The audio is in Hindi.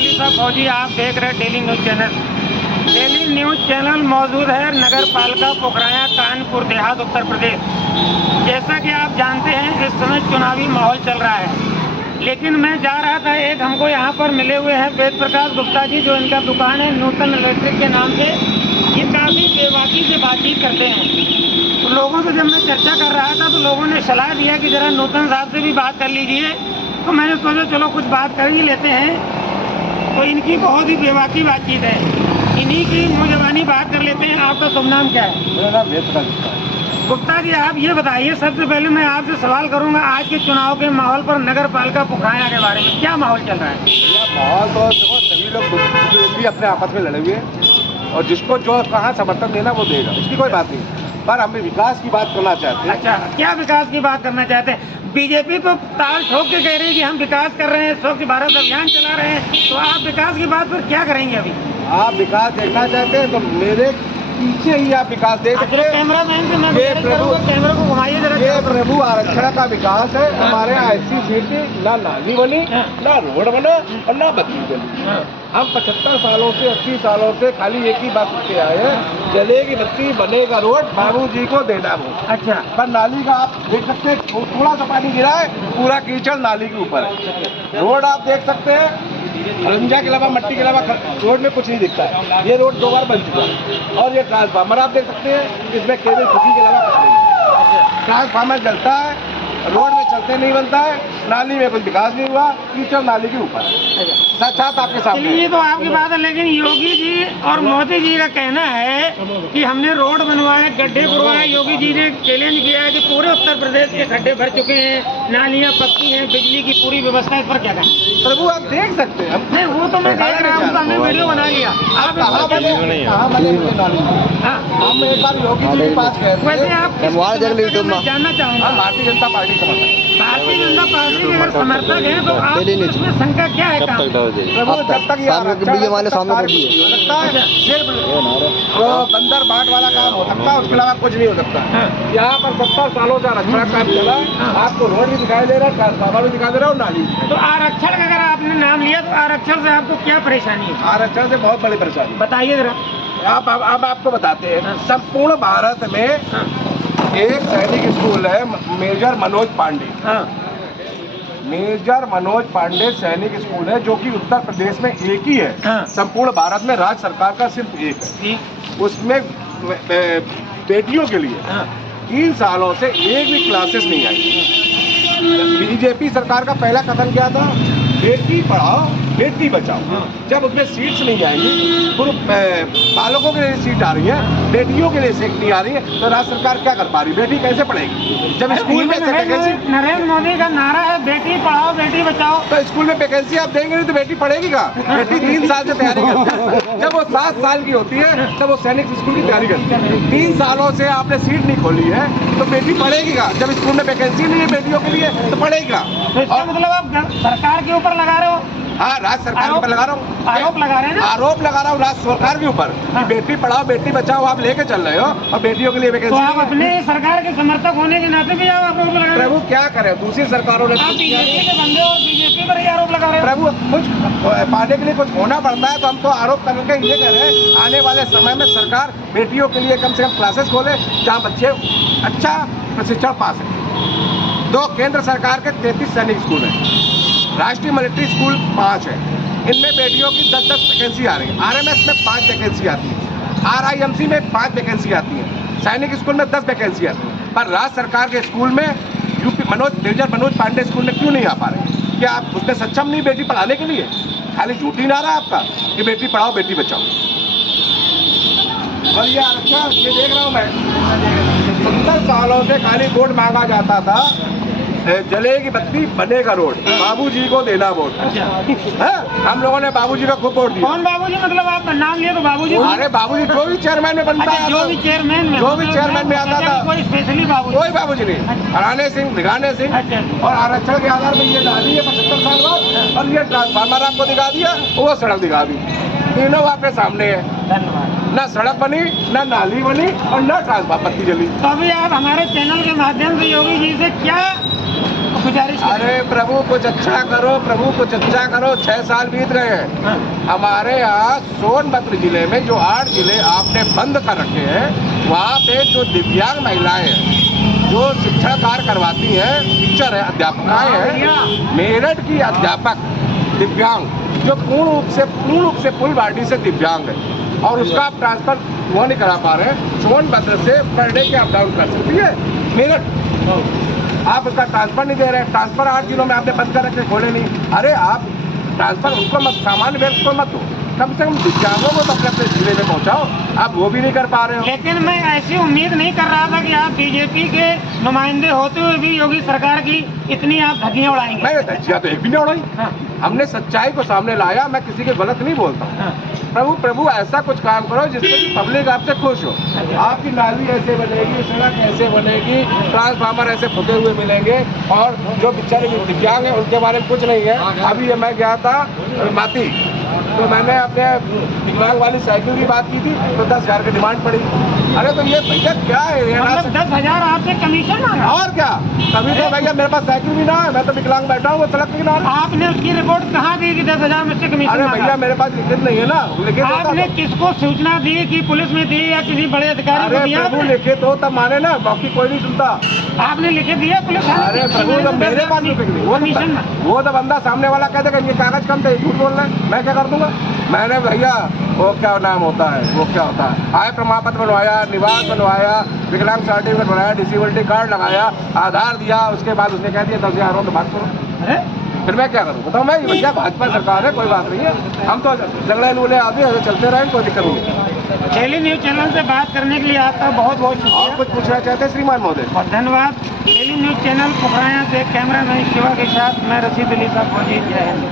अली साहब फौजी, आप देख रहे हैं daily news channel. Daily news channel मौजूद है नगर पालिका पोखराया, कानपुर देहात, उत्तर प्रदेश। जैसा कि आप जानते हैं इस समय चुनावी माहौल चल रहा है, लेकिन मैं जा रहा था, एक हमको यहाँ पर मिले हुए हैं वेद प्रकाश गुप्ता जी, जो इनका दुकान है नूतन इलेक्ट्रिक के नाम से। ये काफ़ी बेबाकी से बातचीत करते हैं। तो लोगों से जब मैं चर्चा कर रहा था तो लोगों ने सलाह दिया कि ज़रा नूतन साहब से भी बात कर लीजिए। तो मैंने सोचा चलो कुछ बात कर ही लेते हैं। तो इनकी बहुत ही बेबाकी बातचीत है, इन्हीं की नौजवानी बात कर लेते हैं। आपका शुभ नाम क्या है? मेरा नाम वेद प्रकाश गुप्ता है। गुप्ता जी, आप ये बताइए, सबसे पहले मैं आपसे सवाल करूंगा आज के चुनाव के माहौल पर, नगर पालिका पोखराया के बारे में क्या माहौल चल रहा है? माहौल तो देखो, सभी लोग भी अपने आपस में लड़े हुए हैं और जिसको जो कहाँ समर्थन देना वो देगा, इसकी कोई बात नहीं। पर हम विकास की बात करना चाहते हैं। अच्छा, क्या विकास की बात करना चाहते हैं? बीजेपी तो ताल ठोक के कह रही है कि हम विकास कर रहे हैं, स्वच्छ भारत अभियान चला रहे हैं, तो आप विकास की बात पर क्या करेंगे अभी? आप विकास देखना चाहते हैं तो मेरे पीछे ही आप विकास देख सकते हैं। कैमरा मैन से मैं गुजारिश करूंगा, कैमरा को घुमाइए जरा। ये प्रभु आरक्षण का विकास है। हमारे यहाँ ऐसी सीट ना नाली बनी, ना रोड बना और ना बत्ती बनी। हम 75 सालों से 80 सालों से खाली एक ही बात करते आए हैं, जलेगी बत्ती बनेगा रोड, बाबूजी को देना वो। अच्छा, पर नाली का आप देख सकते हैं, थोड़ा सा पानी गिरा है, पूरा कीचड़ नाली के ऊपर है। रोड आप देख सकते हैं, रंजा के अलावा, मट्टी के अलावा रोड में कुछ नहीं दिखता है। ये रोड 2 बार बन चुका है। और ये ट्रांसफार्मर आप देख सकते हैं, इसमें केबल खुशी के अलावा कुछ नहीं है। ट्रांसफार्मर जलता है, रोड में चलते नहीं बनता है, नाली में कुछ विकास नहीं हुआ, कीचड़ नाली के ऊपर है। सच आपके सामने। ये तो आपकी बात है, लेकिन योगी जी और मोदी जी का कहना है कि हमने रोड बनवाए, गड्ढे बुरवाए। योगी जी ने चैलेंज किया है कि पूरे उत्तर प्रदेश के गड्ढे भर चुके हैं, नालियां पक्की हैं, बिजली की पूरी व्यवस्था। इस पर क्या कहें? प्रभु आप देख सकते हैं। नहीं, वो तो मैं देख रहा हूँ, हमने वीडियो बना लिया। आप कहाँ बने नाली? हम एक बार योगी जी के पास गए थे। वैसे आप जानना चाहूँगा, हम भारतीय जनता पार्टी समर्थक हैं। भारतीय जनता पार्टी के अगर समर्थक हैं तो आप इसमें शंका क्या है? काम प्रभु जब तक ये बंदर बाट वाला काम हो सकता है, उसके अलावा कुछ नहीं हो सकता। यहाँ पर 70 सालों से आरक्षण काम चला, आपको रोड भी दिखाई दे रहा है, ट्रांसफार्मर भी दिखाई दे रहा है और नाली। तो आरक्षण का अगर आपने नाम लिया तो आरक्षण से आपको क्या परेशानी है? आरक्षण से बहुत बड़ी परेशानी बताइए जरा। अब आपको बताते हैं। संपूर्ण भारत में एक सैनिक स्कूल है, मेजर मनोज पांडे। मेजर मनोज पांडे सैनिक स्कूल है, जो कि उत्तर प्रदेश में एक ही है। संपूर्ण भारत में राज्य सरकार का सिर्फ एक है। उसमें बेटियों के लिए 3 सालों से एक भी क्लासेस नहीं आई। बीजेपी सरकार का पहला कदम क्या था? बेटी पढ़ाओ बेटी बचाओ। जब उसमें सीट्स नहीं आएंगी, बालकों के लिए सीट आ रही है, बेटियों के लिए सीट नहीं आ रही है, तो राज्य सरकार क्या कर पा रही? बेटी कैसे पढ़ेगी? जब स्कूल में नरेंद्र मोदी का नारा है बेटी पढ़ाओ बेटी बचाओ, तो स्कूल में वैकेंसी आप देंगे नहीं तो बेटी पढ़ेगी कहाँ? बेटी 3 साल से तैयारी करती है। जब वो 7 साल की होती है तब वो सैनिक स्कूल की तैयारी करती है। 3 सालों से आपने सीट नहीं खोली है तो बेटी पढ़ेगी कहाँ? जब स्कूल में वैकेंसी नहीं है बेटियों के लिए तो पढ़ेगी कहाँ? और मतलब आप सरकार के ऊपर लगा रहे हो? हाँ, राज्य सरकार के ऊपर लगा रहा हूँ। आरोप लगा रहे हैं ना? आरोप लगा रहा हूँ राज्य सरकार के ऊपर। बेटी पढ़ाओ बेटी बचाओ आप लेके चल रहे हो और बेटियों के लिए वैकेंसी। तो आप अपने सरकार के समर्थक होने के नाते भी आप आरोप लगा रहे हो? प्रभु क्या करें, दूसरी सरकारों ने बीजेपी के बंदे और बीजेपी पर ही आरोप लगा रहे हो? प्रभु कुछ पाने के लिए कुछ होना पड़ता है, तो हम तो आरोप करके ये कह रहे हैं आने वाले समय में सरकार बेटियों के लिए कम से कम क्लासेस खोले जहाँ बच्चे अच्छा प्रशिक्षण पा सकें। 2 केंद्र सरकार के 33 सैनिक स्कूल हैं, राष्ट्रीय मिलिट्री स्कूल 5 है। इनमें बेटियों की 10-10 वैकेंसी आ रही है। RMS में 5 वैकेंसी आती है, RIMC में 5 वैकेंसी आती है, सैनिक स्कूल में 10 वैकेंसी आती है। पर राज्य सरकार के स्कूल में मेजर मनोज पांडे स्कूल में क्यों नहीं आ पा रहे? क्या आप उसमें सक्षम नहीं बेटी पढ़ाने के लिए? खाली झूठी नारा आपका कि बेटी पढ़ाओ बेटी बचाओ। और ये आरक्षण ये देख रहा हूँ मैं, 70 सालों से खाली वोट मांगा जाता था, जलेगी बत्ती बनेगा रोड, बाबूजी को देना वोट। हम लोगों ने बाबूजी का खूब वोट दिया। कौन बाबूजी? मतलब आपका नाम लिया तो बाबूजी? अरे बाबूजी जो भी चेयरमैन में बनता है, जो भी चेयरमैन में आता था, कोई स्पेशली बाबूजी? कोई बाबूजी नहीं। हराने सिंह भिगाने सिंह। और आरक्षण के आधार पर ये डाली है 75 साल बाद, और ये ट्रांसफार्मर आपको दिखा दिया, वो सड़क दिखा दी। तीनों आपके सामने है। धन्यवाद। ना सड़क बनी, ना नाली बनी और ना ट्रांसफार्मर बत्ती जली। तो अभी आप हमारे चैनल के माध्यम से योगी जी से क्या गुजारिश करें। अरे प्रभु कुछ अच्छा करो, प्रभु कुछ अच्छा करो। 6 साल बीत गए हैं। हाँ, हमारे यहाँ सोनभद्र जिले में जो 8 जिले आपने बंद कर रखे हैं, वहाँ पे जो दिव्यांग महिलाएं हैं, जो शिक्षा कार्य करवाती हैं, टीचर है, अध्यापकाएं हैं, मेरठ की अध्यापक दिव्यांग जो पूर्ण रूप से फुल बॉडी से दिव्यांग है और उसका आप ट्रांसफर वो नहीं करा पा रहे हैं। सोनभद्र से पर डे के अप डाउन कर सकती है मेरठ, आप उसका ट्रांसफर नहीं दे रहे। ट्रांसफर 8 जिलों में आपने बंद कर रखे, खोले नहीं। अरे आप ट्रांसफर उनको मत, सामान्य व्यक्ति को मत दो, कम से कम दिव्यांगों को तो अपने जिले में पहुंचाओ। आप वो भी नहीं कर पा रहे हो। लेकिन मैं ऐसी उम्मीद नहीं कर रहा था कि आप बीजेपी के नुमाइंदे होते हुए भी योगी सरकार की इतनी आप धज्जियां उड़ाएंगे। मैंने धज्जियां तो एक भी नहीं उड़ाई। हाँ, हमने सच्चाई को सामने लाया। मैं किसी के गलत नहीं बोलता हूँ। हाँ, प्रभु ऐसा कुछ काम करो जिससे कि पब्लिक आपसे खुश हो। आपकी नाली ऐसे बनेगी, सड़क ऐसे बनेगी, ट्रांसफार्मर ऐसे फुटे हुए मिलेंगे और जो बेचारे दिव्यांग हैं उनके बारे में कुछ नहीं है। अभी ये मैं गया था माती, तो मैंने अपने विकलांग वाली साइकिल की बात की थी तो 10,000 की डिमांड पड़ी। अरे तो ये भैया क्या है, मतलब 10,000 आपसे कमीशन मांगा? और क्या? तभी तो भैया मेरे पास साइकिल भी ना है, मैं तो विकलांग बैठा हूँ वो सड़क के किनारे। आपने उसकी रिपोर्ट कहाँ दी कि 10,000 में से कमीशन अरे मांगा? भैया मेरे पास लिखित नहीं है ना, लिखित होता आपने तो- किसको सूचना दी कि पुलिस में दी या किसी बड़े अधिकारी को अरे दिया प्रभु आपने? लिखित हो तब माने ना, बाकी कोई नहीं सुनता। आपने लिखे दिया पुलिस वाले? अरे प्रभु तो मेरे पास भी नहीं, कमीशन में वो तो बंदा सामने वाला कह देगा ये कागज कम थे, झूठ बोल रहे हैं, मैं क्या कर दूंगा। मैंने भैया वो क्या नाम होता है, वो क्या होता है, आय प्रमाण पत्र बनवाया, निवास बनवाया, विकलांग सर्टिफिकेट बनाया, डिसेबिलिटी कार्ड लगाया, आधार दिया, उसके बाद उसने कह दिया 10,000 हो तो बात करो। अरे फिर मैं क्या करूँ बताओ। मैं भैया भाजपा सरकार है, कोई बात नहीं है, हम तो लंगड़े लूले आदमी ऐसे चलते रहे, कोई दिक्कत नहीं है। डेली न्यूज चैनल से बात करने के लिए आपका बहुत बहुत और शुक्रिया कुछ पूछना चाहते हैं श्रीमान महोदय? और धन्यवाद। डेली न्यूज चैनल पोखराया से कैमरामैन शिवा के साथ मैं रशीद अली साहब फौजी। जय हिंद।